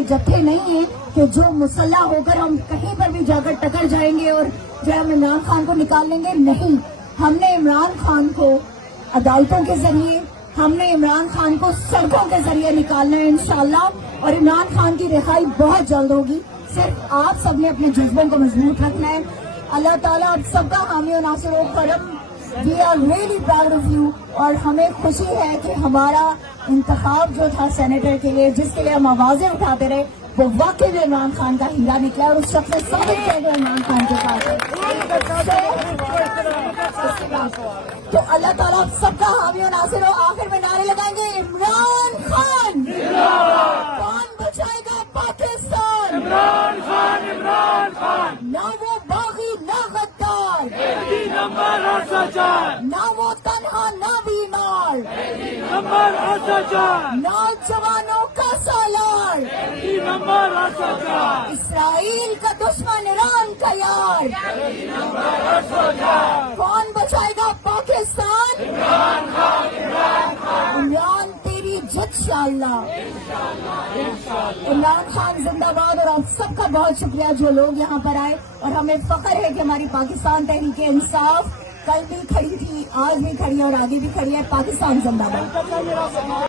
में जत्थे नहीं है कि जो मुसल्ला होकर हम कहीं पर भी जाकर टकर जाएंगे और जो हम इमरान खान को निकाल लेंगे। नहीं, हमने इमरान खान को अदालतों के जरिए, हमने इमरान खान को सड़कों के जरिए निकालना है इंशाल्लाह, और इमरान खान की रिहाई बहुत जल्द होगी। सिर्फ आप सबने अपने जज्बों को मजबूत रखना है। अल्लाह ताला आप सबका हामी और नासिर और Karam. We are really proud of you, और हमें खुशी है कि हमारा इंतखाब जो था सेनेटर के लिए, जिसके लिए हम आवाजें उठाते रहे, वो वाकई में इमरान खान का हीरा निकला और उस शख्स ने साबित किया कि इमरान खान के पास है। तो अल्लाह ताला आप सबका हामी और नासिर हो। आखिर में नारे लगाएंगे, इमरान खान, कौन बचाएगा पाकिस्तान, इमरान खान, इमरान खान, ना वो बागी ना गद्दार, नंबर 804, ना वो तन्हा ना बीमार, नंबर 804, नौजवानों का सालार, नंबर 804, इसराइल का दुश्मन ईरान का यार, नंबर 804, कौन बचाएगा पाकिस्तान, इमरान खान, इमरान खान, इमरान तेरी जित इंशाअल्लाह। इमरान खान जिंदाबाद। और आप सबका बहुत शुक्रिया जो लोग यहाँ पर आए, और हमें फख्र है कि हमारी पाकिस्तान तहरीक इंसाफ कल भी खड़ी थी, आज भी खड़ी है और आगे भी खड़ी है। पाकिस्तान जिंदाबाद।